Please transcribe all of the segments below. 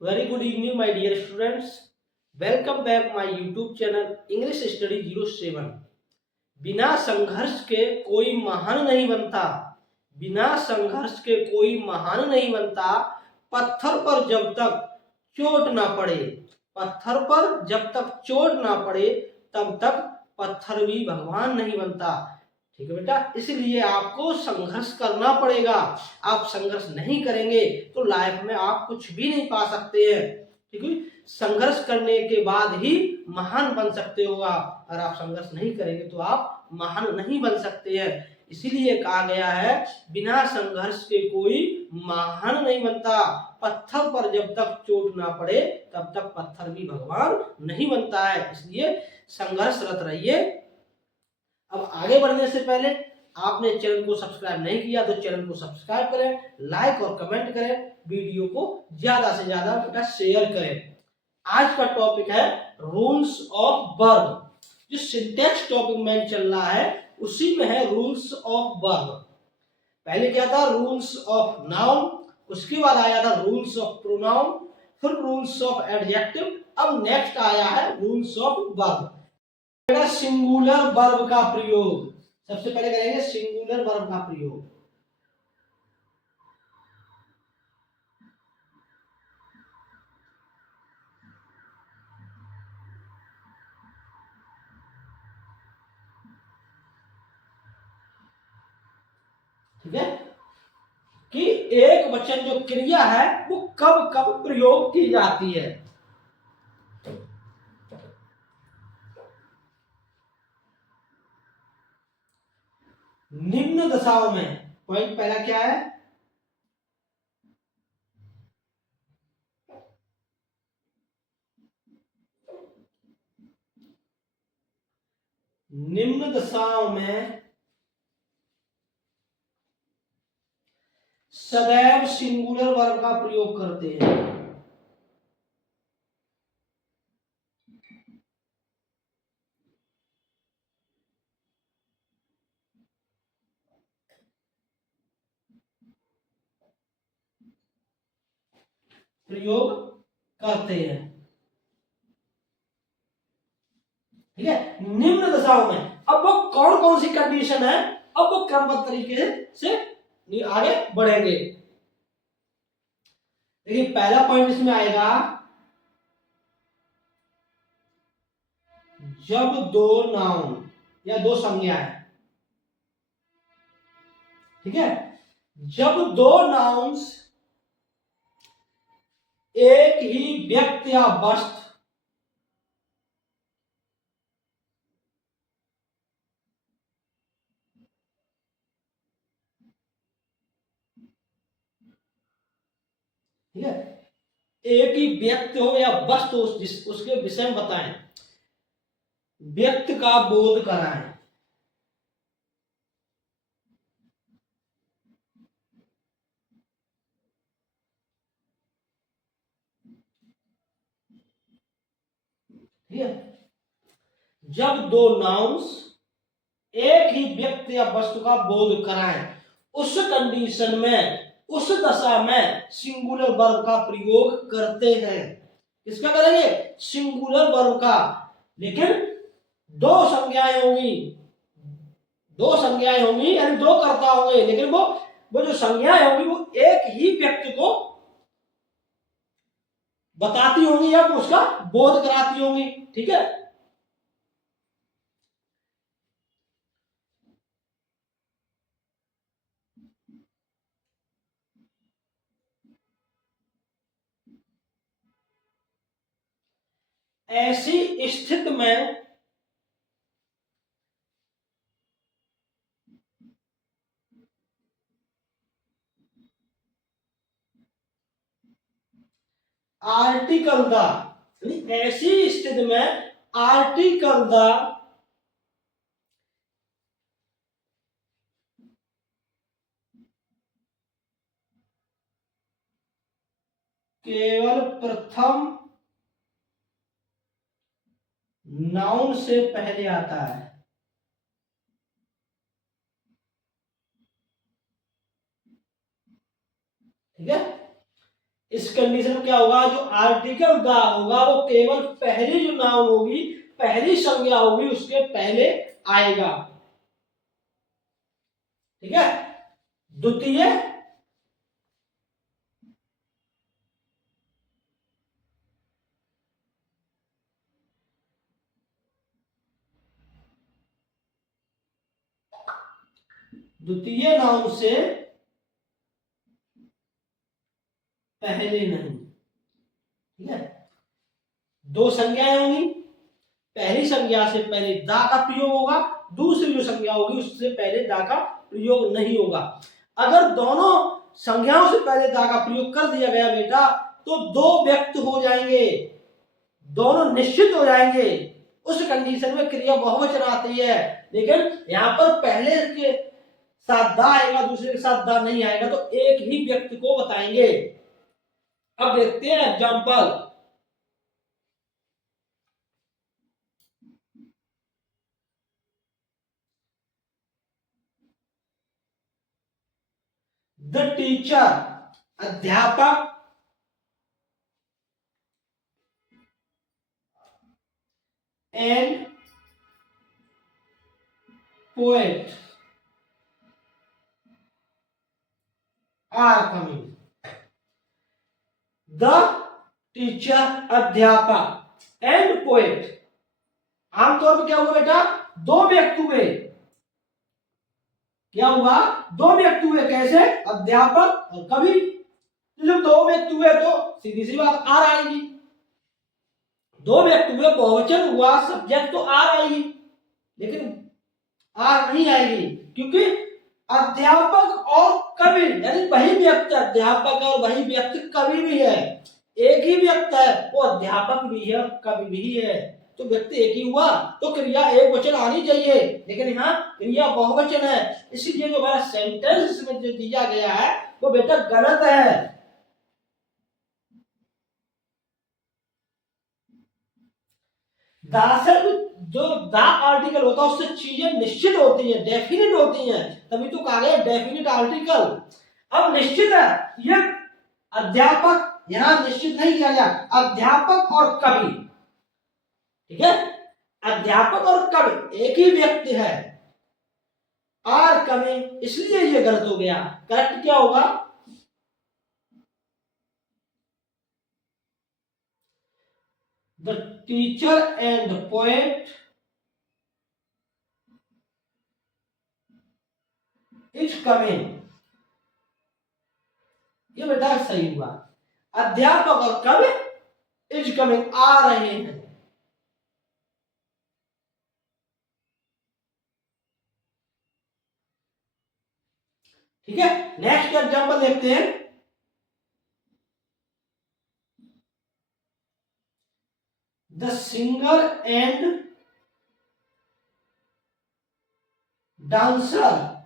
Very good evening, my dear students. Welcome back my YouTube channel English Study 07. बिना संघर्ष के कोई महान नहीं बनता। बिना संघर्ष के कोई महान नहीं बनता। पत्थर पर जब तक चोट ना पड़े, पत्थर पर जब तक चोट ना पड़े तब तक पत्थर भी भगवान नहीं बनता। ठीक है बेटा, इसलिए आपको संघर्ष करना पड़ेगा। आप संघर्ष नहीं करेंगे तो लाइफ में आप कुछ भी नहीं पा सकते हैं। ठीक है, संघर्ष करने के बाद ही महान बन सकते हो आप। अगर आप संघर्ष नहीं करेंगे तो आप महान नहीं बन सकते हैं। इसीलिए कहा गया है बिना संघर्ष के कोई महान नहीं बनता। पत्थर पर जब तक चोट ना पड़े तब तक पत्थर भी भगवान नहीं बनता है। इसलिए संघर्षरत रहिए। अब आगे बढ़ने से पहले आपने चैनल को सब्सक्राइब नहीं किया तो चैनल को सब्सक्राइब करें, लाइक और कमेंट करें, वीडियो को ज्यादा से ज्यादा बेटा शेयर करें। आज का टॉपिक है रूल्स ऑफ वर्ब। जो सिंटेक्स टॉपिक में चल रहा है उसी में है रूल्स ऑफ वर्ब। पहले क्या था? रूल्स ऑफ नाउन, उसके बाद आया था रूल्स ऑफ प्रोनाउन, फिर रूल्स ऑफ एडजेक्टिव, अब नेक्स्ट आया है rules of verb. Singular verb का प्रयोग सबसे पहले करेंगे। सिंगुलर वर्ब का प्रयोग, ठीक है, कि एक वचन जो क्रिया है वो कब कब प्रयोग की जाती है। निम्न दशाओं में। पॉइंट पहला क्या है? निम्न दशाओं में सदैव सिंगुलर वर्ब का प्रयोग करते हैं। प्रयोग करते हैं, ठीक है, निम्न दशाओं में। अब वो कौन कौन सी कंडीशन है, अब वो क्रमबद्ध तरीके से आगे बढ़ेंगे। देखिए पहला पॉइंट इसमें आएगा जब दो नाउन या दो संज्ञाएं, ठीक है, जब दो नाउन्स एक ही व्यक्ति या वस्तु ठीक है, एक ही व्यक्ति हो या वस्तु उसके विषय में बताएं, व्यक्ति का बोध कराएं। ठीक है, जब दो नाउन्स एक ही व्यक्ति या वस्तु का बोध कराएं, उस कंडीशन में, उस दशा में सिंगुलर वर्ब का प्रयोग करते हैं। किसका करेंगे? सिंगुलर वर्ब का। लेकिन दो संज्ञाएं होंगी, दो संज्ञाएं होंगी यानी दो कर्ता होंगे, लेकिन वो जो संज्ञाएं होंगी वो एक ही व्यक्ति को बताती होंगी या उसका बोध कराती होंगी। ठीक है, ऐसी स्थिति में आर्टिकल द, ऐसी स्थिति में आर्टिकल द केवल प्रथम नाउन से पहले आता है। ठीक है, इस कंडीशन में क्या होगा, जो आर्टिकल द होगा वो केवल पहली जो नाउन होगी, पहली संज्ञा होगी, उसके पहले आएगा। ठीक है। द्वितीय द्वितीय नाउन से पहले नहीं। ठीक है। दो संज्ञाएं होंगी, पहली संज्ञा से पहले दा का प्रयोग होगा, दूसरी जो संज्ञा होगी उससे पहले दा का प्रयोग नहीं होगा। अगर दोनों संज्ञाओं से पहले दा का प्रयोग कर दिया गया बेटा, तो दो व्यक्त हो जाएंगे, दोनों निश्चित हो जाएंगे। उस कंडीशन में क्रिया बहुवचन आती है। लेकिन यहाँ पर पहले के साथ दा आएगा, दूसरे के साथ दा नहीं आएगा, तो एक ही व्यक्ति को बताएंगे। अब देखते हैं एग्जाम्पल। द टीचर अध्यापक, and poet are coming. The teacher अध्यापक एंड पोएट, आमतौर पर क्या हुआ बेटा, दो व्यक्ति हुए। क्या हुआ, दो व्यक्ति हुए। कैसे, अध्यापक और कवि। जब दो व्यक्ति हुए तो सीधी सी बात आर आएगी। दो व्यक्ति हुए, बहुवचन हुआ, सब्जेक्ट तो आर आएगी, लेकिन आर नहीं आएगी, क्योंकि अध्यापक और कवि यानी वही व्यक्ति अध्यापक है और वही व्यक्ति कवि भी है। एक ही व्यक्ति है, वो अध्यापक भी है और कवि भी है, तो व्यक्ति एक ही हुआ, तो क्रिया एक वचन आनी चाहिए। लेकिन यहाँ क्रिया बहुवचन है, इसलिए जो हमारा सेंटेंस इसमें जो दिया गया है वो बेटा गलत है। दासर जो दा आर्टिकल होता है उससे चीजें निश्चित होती हैं, डेफिनिट होती हैं, तभी तो कहा गया डेफिनिट आर्टिकल। अब निश्चित है, ये अध्यापक यहां निश्चित नहीं किया गया, अध्यापक और कवि। ठीक है, अध्यापक और कवि एक ही व्यक्ति है, आर कवि, इसलिए ये गलत हो गया। करेक्ट क्या होगा, the teacher and poet is coming. ये बेटा सही हुआ, अध्यापक और कवि इज कमिंग आ रहे हैं। ठीक है, नेक्स्ट एग्जांपल देखते हैं। The singer and dancer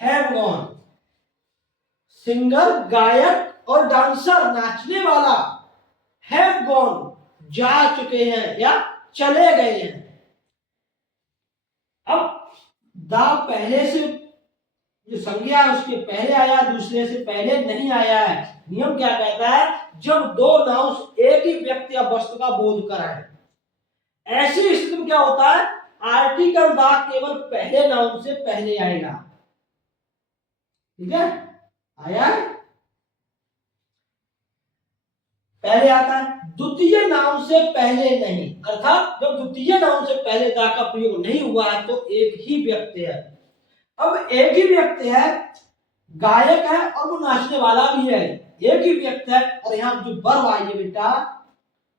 have gone. Singer गायक और डांसर नाचने वाला हैव गॉन जा चुके हैं या चले गए हैं। अब दा पहले से जो संज्ञा उसके पहले आया, दूसरे से पहले नहीं आया है। नियम क्या कहता है, जब दो नाउन एक ही व्यक्ति या वस्तु का बोध कराए, ऐसी स्थिति में क्या होता है, आर्टिकल दा केवल पहले नाउन से पहले आएगा। ठीक है, आया है, पहले आता है, द्वितीय नाउन से पहले नहीं। अर्थात जब द्वितीय नाउन से पहले दा का प्रयोग नहीं हुआ है तो एक ही व्यक्ति है। अब एक ही व्यक्ति है, गायक है और वो नाचने वाला भी है, एक ही व्यक्ति है, और यहां जो वर्ब आई है बेटा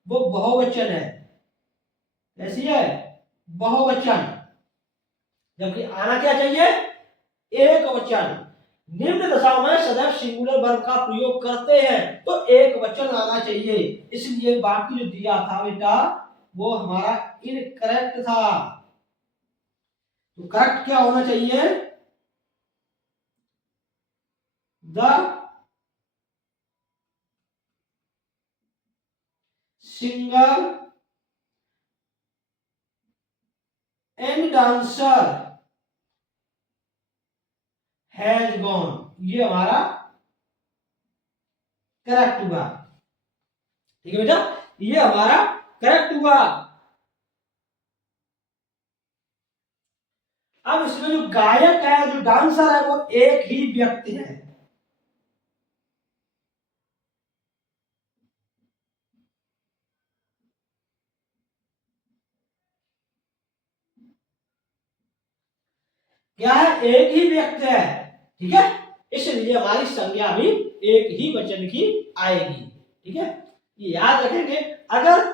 वो बहुवचन है। कैसी है, बहुवचन, जबकि आना क्या चाहिए, एक वचन। निम्न दशाओं में सदैव सिंगुलर वर्ब का प्रयोग करते हैं तो एक वचन आना चाहिए, इसलिए बाकी जो दिया था बेटा वो हमारा इनकरेक्ट था। तो करेक्ट क्या होना चाहिए, the singer and dancer has gone, ये हमारा करेक्ट हुआ। ठीक है बेटा, ये हमारा करेक्ट हुआ। अब इसमें जो गायक है, जो डांसर है, वो एक ही व्यक्ति है। क्या है? एक ही व्यक्ति है। ठीक है, इसलिए हमारी संज्ञा भी एक ही वचन की आएगी। ठीक है, ये याद रखेंगे। अगर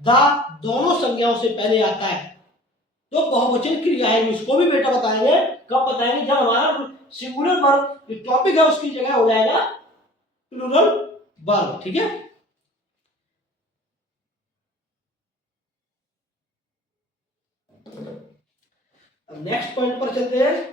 द दोनों संज्ञाओं से पहले आता है तो बहुवचन क्रिया है। इसको भी बेटा बताएंगे। कब बताएंगे? जब हमारा सिंगुलर वर्ब जो टॉपिक है उसकी जगह हो जाएगा प्लूरल वर्ब। ठीक है, अब नेक्स्ट पॉइंट पर चलते हैं।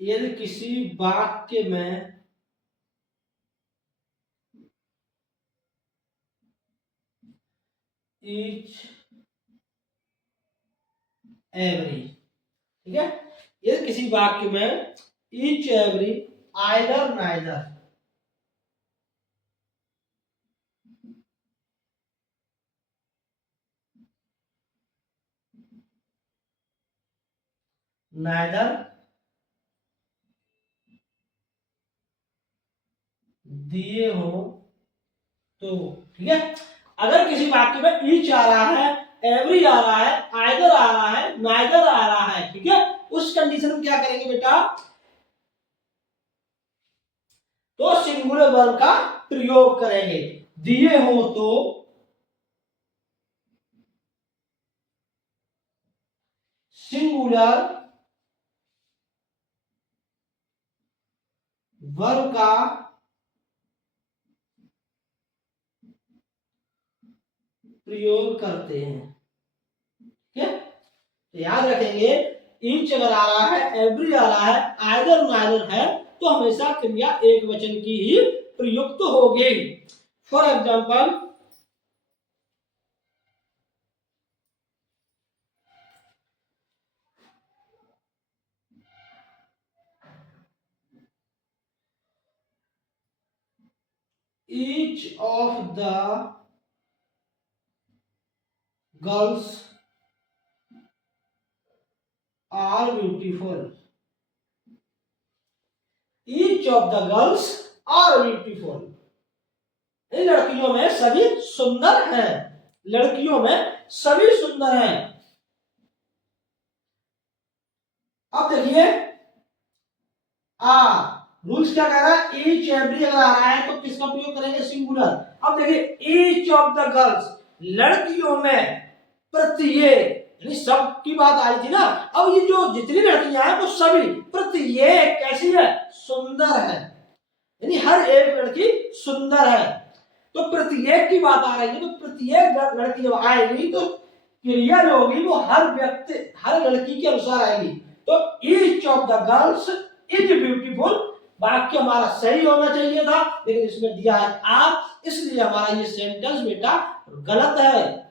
यदि किसी वाक्य में ईच एवरी, ठीक है, यदि किसी वाक्य में each every either neither, neither दिए हो तो, ठीक है, अगर किसी वाक्य में ईच आ रहा है, एवरी आ रहा है, आइदर आ रहा है, नाइदर आ रहा है, ठीक है, उस कंडीशन में क्या करेंगे बेटा? तो सिंगुलर वर्ब का प्रयोग करेंगे। दिए हो तो सिंगुलर वर्ब का प्रयोग करते हैं। ठीक है, तो याद रखेंगे, ईच अगर आ रहा है, एवरी आ रहा है, आइदर नाइदर है, तो हमेशा क्रिया एक वचन की ही प्रयुक्त होगी। For example, each of the girls are beautiful. Each of the girls are beautiful. इन लड़कियों में सभी सुंदर हैं। लड़कियों में सभी सुंदर हैं। अब देखिए, रूल्स क्या कह रहा है? ईच एवरी अगर आ रहा है तो किसका प्रयोग करेंगे? सिंगुलर। अब देखिए, ईच ऑफ द गर्ल्स, लड़कियों में प्रत्येक, यानी सब की बात आई थी ना। अब ये जो जितनी लड़कियां हैं वो सभी, प्रत्येक कैसी है? सुंदर है, यानी हर एक लड़की सुंदर है। तो प्रत्येक की बात आ रही है, तो प्रत्येक लड़की जब आएगी तो क्रिया जो होगी वो हर व्यक्ति, हर लड़की के अनुसार आएगी। तो each of the girls is beautiful, वाक्य हमारा सही होना चाहिए था, लेकिन इसमें दिया है आप, इसलिए हमारा ये सेंटेंस बेटा गलत है।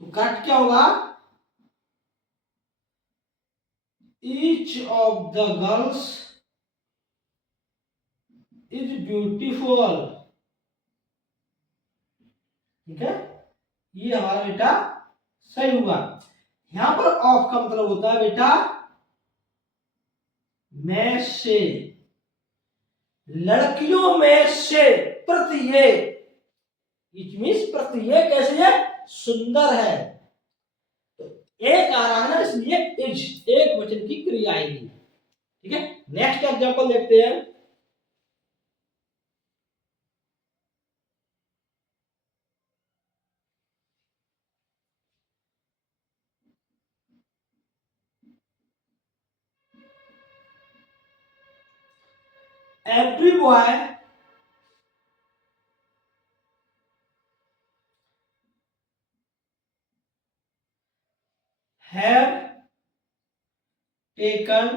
तो करेक्ट क्या होगा? Each of the girls is beautiful. ठीक है, ये हमारा बेटा सही हुआ। यहां पर ऑफ का मतलब होता है बेटा में से, लड़कियों में से प्रत्येक, इट मीन्स प्रत्येक कैसे है, सुंदर है। तो एक आ रहा है ना, इसलिए इज एक वचन की क्रिया आएगी। ठीक है, नेक्स्ट एग्जांपल देखते हैं। Every boy have taken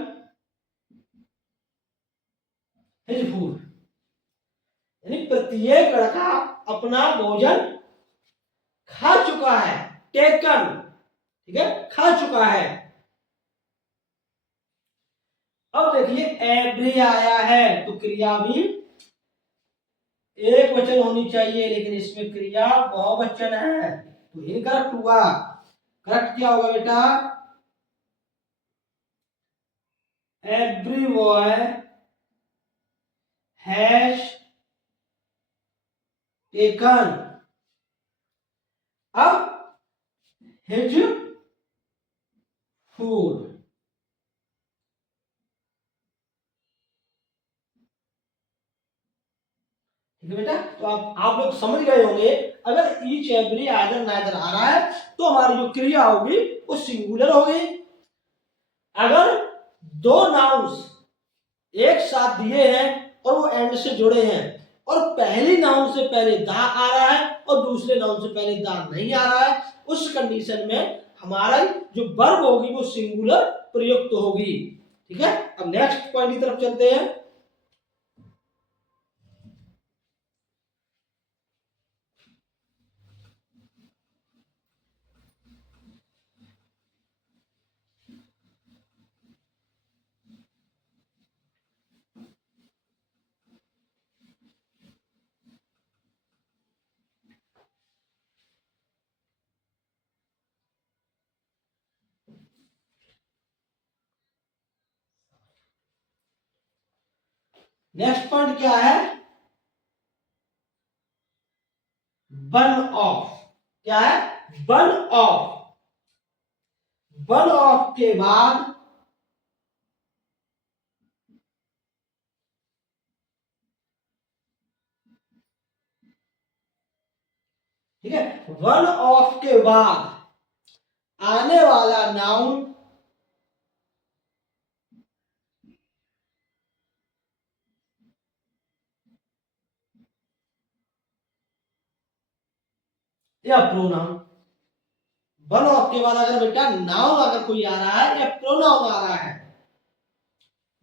his food, यानी प्रत्येक लड़का अपना भोजन खा चुका है। टेकन, ठीक है, खा चुका है। अब देखिए एवरी आया है तो क्रिया भी एक वचन होनी चाहिए, लेकिन इसमें क्रिया बहुवचन है तो इनकरेक्ट हुआ। करेक्ट क्या होगा बेटा, एवरी बॉय हैज टेकन। अब हिज फूड, ठीक है बेटा। तो आप लोग समझ गए होंगे, अगर ईच एवरी आइदर नाइदर आ रहा है तो हमारी जो क्रिया होगी वो सिंगुलर होगी। अगर दो नाउन्स एक साथ दिए हैं और वो एंड से जुड़े हैं और पहली नाउन से पहले दा आ रहा है और दूसरे नाउन से पहले दा नहीं आ रहा है, उस कंडीशन में हमारा जो वर्ब होगी वो सिंगुलर प्रयुक्त होगी। ठीक है, अब नेक्स्ट पॉइंट की तरफ चलते हैं। नेक्स्ट पॉइंट क्या है, बर्न ऑफ। क्या है, बर्न ऑफ। बर्न ऑफ के बाद ठीक है, वन ऑफ के बाद आने वाला नाउन या प्रोनाउन। वन ऑफ के बाद अगर बेटा नाउन अगर कोई आ रहा है या प्रोनाउन आ रहा है,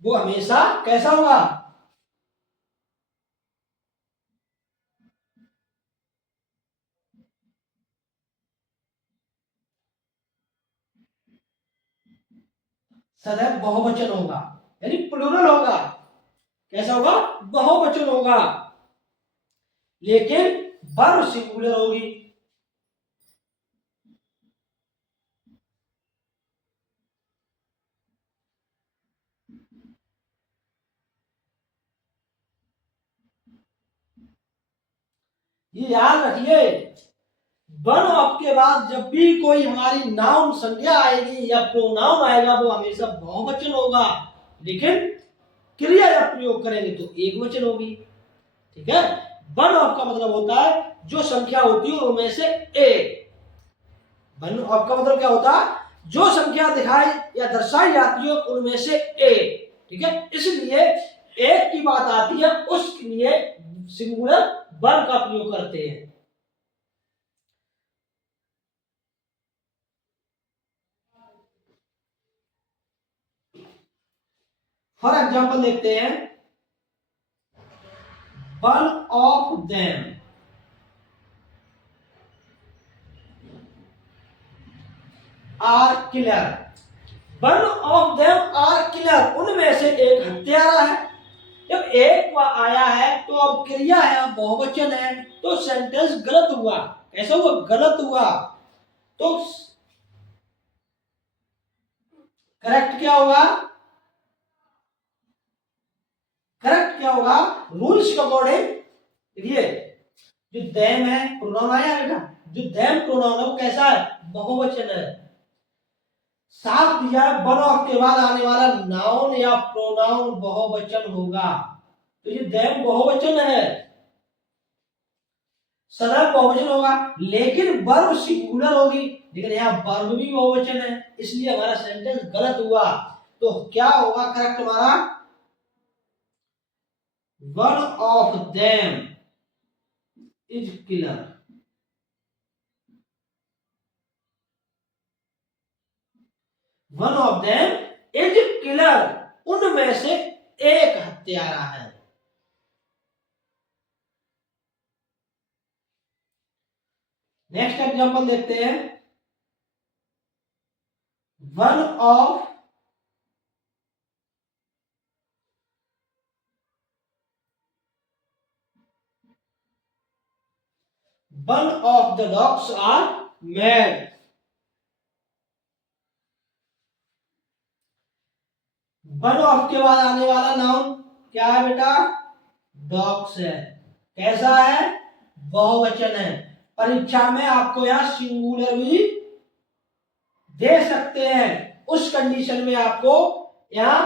वो हमेशा कैसा होगा, सदैव बहुवचन होगा, यानी प्लूरल होगा। कैसा होगा, बहुवचन होगा, लेकिन वर्ब सिंगुलर होगी। ये याद रखिए, वन ऑफ के बाद जब भी कोई हमारी नाउन संज्ञा आएगी या प्रोनाउन आएगा वो हमेशा बहुवचन होगा, लेकिन क्रिया जब प्रयोग करेंगे तो एक वचन होगी। ठीक है, वन ऑफ का मतलब होता है जो संख्या होती है उनमें से एक। वन ऑफ का मतलब क्या होता है, जो संख्या दिखाई या दर्शाई जाती है उनमें से एक। ठीक है, इसलिए एक की बात आती है उसके लिए सिंगुलर वर्ब का प्रयोग करते हैं। फॉर एग्जाम्पल देखते हैं, one of them are killer. One of them are killer, उनमें से एक हत्यारा है। जब एक आया है तो अब क्रिया है, बहुवचन है, तो सेंटेंस गलत हुआ। कैसा हुआ, गलत हुआ। तो करेक्ट क्या होगा, करेक्ट क्या होगा, रूल्स के अकॉर्डिंग देखिए, जो देम है प्रोनाउन आया बेटा, जो देम प्रोनाउन है वो कैसा है, बहुवचन है। साफ दिया है वन ऑफ के बाद आने वाला नाउन या प्रोनाउन बहुवचन होगा, तो ये देम बहुवचन है, सदैव बहुवचन होगा, लेकिन वर्ब सिंगुलर होगी, लेकिन यहाँ वर्ब भी बहुवचन है, इसलिए हमारा सेंटेंस गलत हुआ। तो क्या होगा करेक्ट हमारा, one of them is killer, one of them is killer, उनमें से एक हत्यारा है। नेक्स्ट एग्जांपल देखते हैं, one of the dogs are mad, one of के बाद आने वाला नाउन क्या है बेटा, डॉग्स है, कैसा है, बहुवचन है। परीक्षा में आपको यहां सिंगुलर भी दे सकते हैं, उस कंडीशन में आपको यहां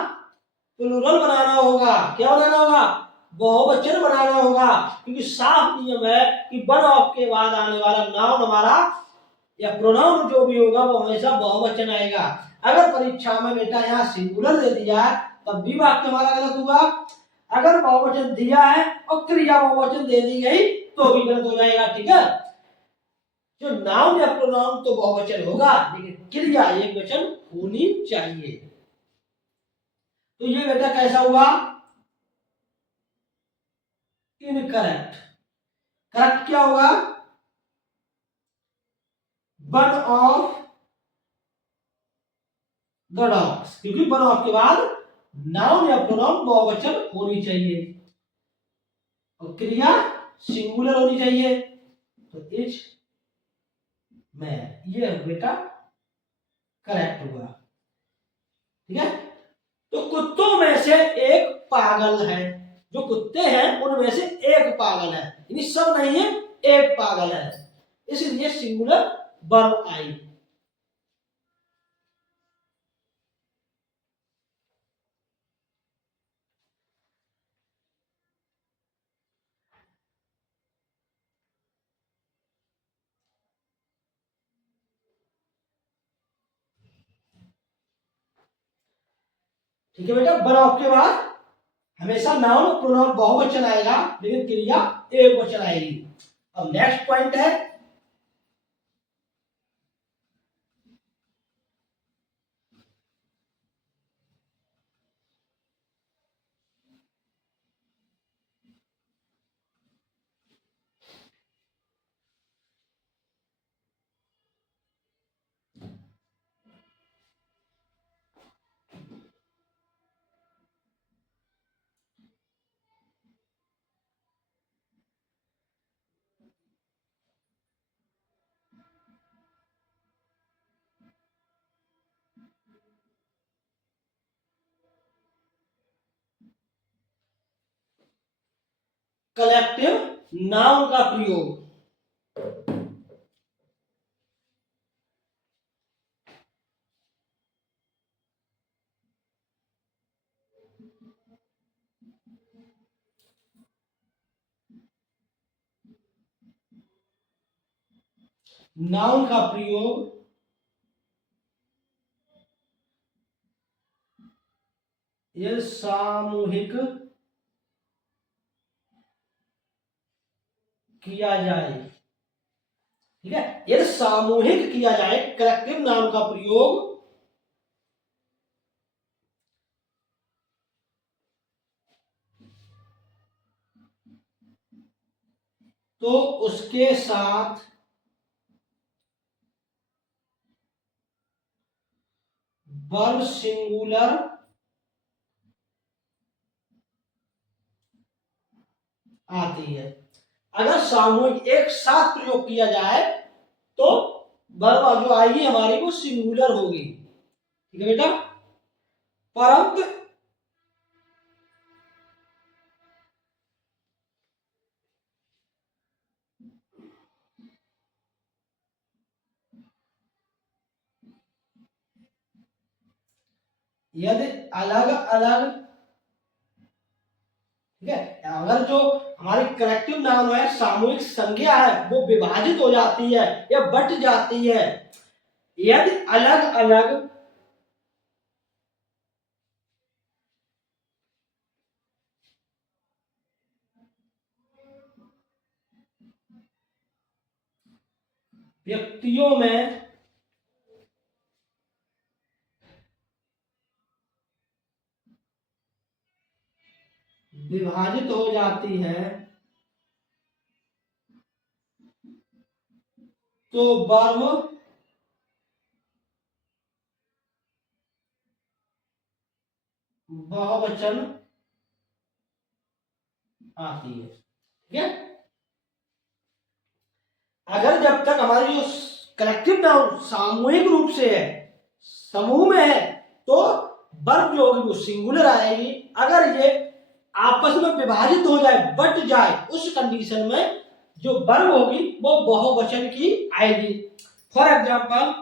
प्लूरल बनाना होगा, क्या बनाना होगा, बहुवचन बनाना होगा, क्योंकि साफ नियम है कि वन ऑफ के बाद आने वाला नाउन हमारा या प्रोनाउन जो भी होगा वो हमेशा बहुवचन आएगा। अगर परीक्षा में बेटा यहाँ सिंगुलर दे दिया है तब भी वाक्य हमारा गलत हुआ, अगर बहुवचन दिया है और क्रिया बहुवचन दे दी गई तो भी गलत हो जाएगा, ठीक है। जो नाउन या प्रोनाउन तो बहुवचन होगा, लेकिन क्रिया एक वचन होनी चाहिए। तो ये बेटा कैसा हुआ, इनकरेक्ट। करेक्ट क्या होगा, वन ऑफ द डॉग्स, क्योंकि वन ऑफ के बाद नाउन या प्रोनाउन बहुवचन होनी चाहिए और क्रिया सिंगुलर होनी चाहिए, तो इज में ये बेटा करेक्ट हुआ, ठीक है। तो कुत्तों में से एक पागल है, जो कुत्ते हैं उनमें से एक पागल है, यानी सब नहीं है, एक पागल है, इसलिए सिंगुलर वर्ब आई। ठीक है बेटा, वन ऑफ के बाद हमेशा नाउन प्रोनाउन बहुवचन आएगा, लेकिन क्रिया एक वचन आएगी। अब नेक्स्ट पॉइंट है, कलेक्टिव नाउन का प्रयोग। नाउन का प्रयोग यदि सामूहिक किया जाए, ठीक है, यदि सामूहिक किया जाए कलेक्टिव नाउन का प्रयोग, तो उसके साथ वर्ब सिंगुलर आती है। अगर सामूहिक एक साथ प्रयोग किया जाए तो वर्ब जो आएगी हमारी वो सिंगुलर होगी, ठीक है बेटा। परंतु यदि अलग अलग, ठीक है, अगर जो हमारी कलेक्टिव नाउन है, सामूहिक संज्ञा है, वो विभाजित हो जाती है या बट जाती है, यदि अलग अलग व्यक्तियों में विभाजित हो जाती है तो वर्ब बहुवचन आती है, ठीक है। अगर जब तक हमारी जो कलेक्टिव नाउन सामूहिक रूप से है, समूह में है, तो वर्ब जो होगी वो सिंगुलर आएगी। अगर ये आपस में विभाजित हो जाए, बट जाए, उस कंडीशन में जो वर्ब होगी वो बहुवचन की आएगी। For example,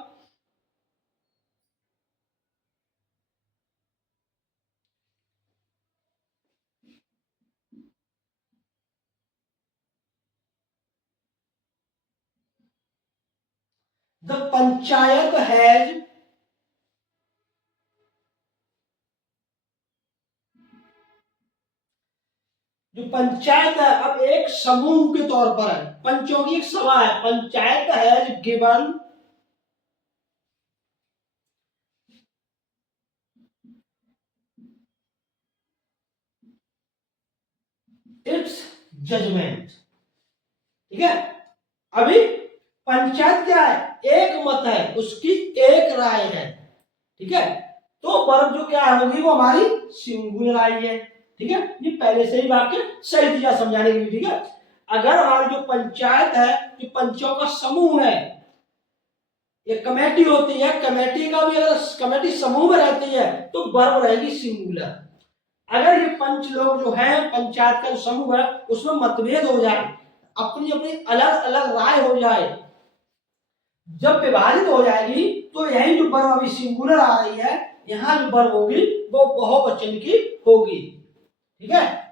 the panchayat has, जो पंचायत है अब एक समूह के तौर पर है, पंचों की एक सभा है, panchayat has given its judgement, ठीक है। अभी पंचायत क्या है, एक मत है, उसकी एक राय है, ठीक है। तो वर्ब जो क्या होगी वो हमारी सिंगुलर आई है, ठीक है। ये पहले से ही वाक्य सही दिया समझाने के लिए, ठीक है। अगर हमारी जो पंचायत है, जो पंचों का समूह है, ये कमेटी होती है, कमेटी का भी अगर कमेटी समूह में रहती है तो वर्ब रहेगी सिंगुलर। अगर ये पंच लोग जो है, पंचायत का जो समूह है, उसमें मतभेद हो जाए, अपनी अपनी अलग अलग राय हो जाए, जब विभाजित हो जाएगी, तो यही जो वर्ब अभी सिंगुलर आ रही है, यहां जो वर्ब होगी वो बहुवचन की होगी, ठीक है।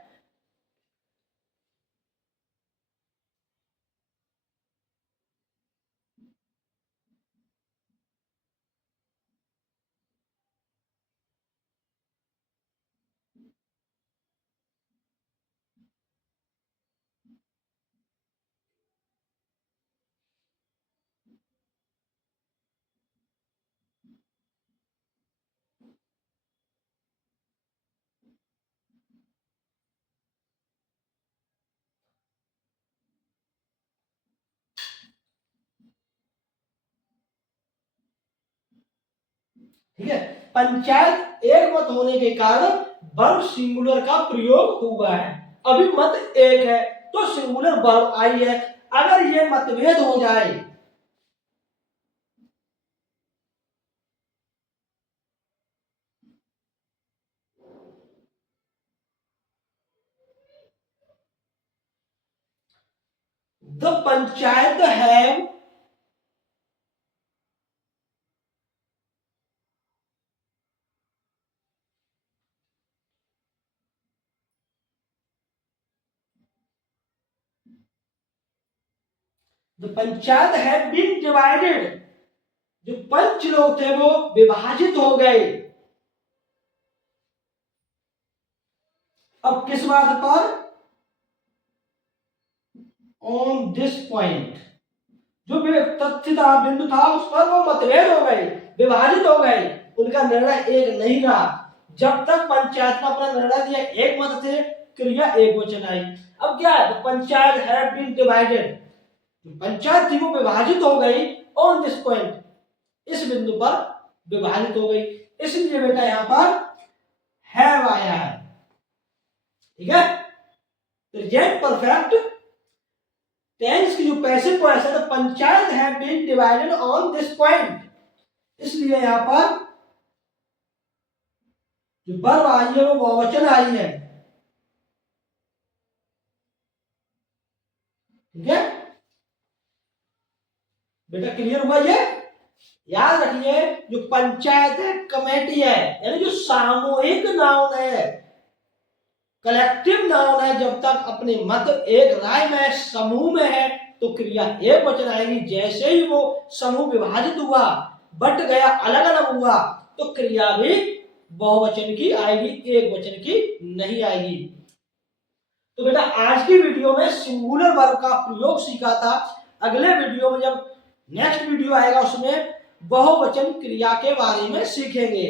ठीक है, पंचायत एक मत होने के कारण वर्ब सिंगुलर का प्रयोग हुआ है। अभी मत एक है तो सिंगुलर वर्ब आई है। अगर ये मतभेद हो जाए, the panchayat have, the panchayat have been divided, जो पंच लोग थे वो विभाजित हो गए। अब किस बात पर, ऑन दिस पॉइंट, जो तथ्य था, बिंदु था, उस पर वो मतभेद हो गए, विभाजित हो गए, उनका निर्णय एक नहीं रहा। जब तक पंचायत ने अपना निर्णय दिया एक मत से, क्रिया एक वचन आई। अब क्या है, panchayat have been divided, panchayat थी वो विभाजित हो गई, ऑन दिस पॉइंट, इस बिंदु पर विभाजित हो गई, इसलिए बेटा यहां पर हैव आया है, ठीक है। प्रेजेंट परफेक्ट टेंस की जो पैसिव वॉइस है, तो panchayat have been divided on this point, इसलिए यहां पर जो वर्ब आई है वो बहुवचन आई है, ठीक है। बेटा क्लियर हुआ ये, याद रखिए, जो पंचायत है, कमेटी है, यानी जो सामूहिक नाउन है, कलेक्टिव नाउन है, जब तक अपने मत एक राय में समूह में है तो क्रिया एक वचन आएगी। जैसे ही वो समूह विभाजित हुआ, बट गया, अलग अलग हुआ, तो क्रिया भी बहुवचन की आएगी, एक वचन की नहीं आएगी। तो बेटा आज की वीडियो में सिंगुलर वर्ब का प्रयोग सीखा था। अगले वीडियो में, जब नेक्स्ट वीडियो आएगा, उसमें बहुवचन क्रिया के बारे में सीखेंगे।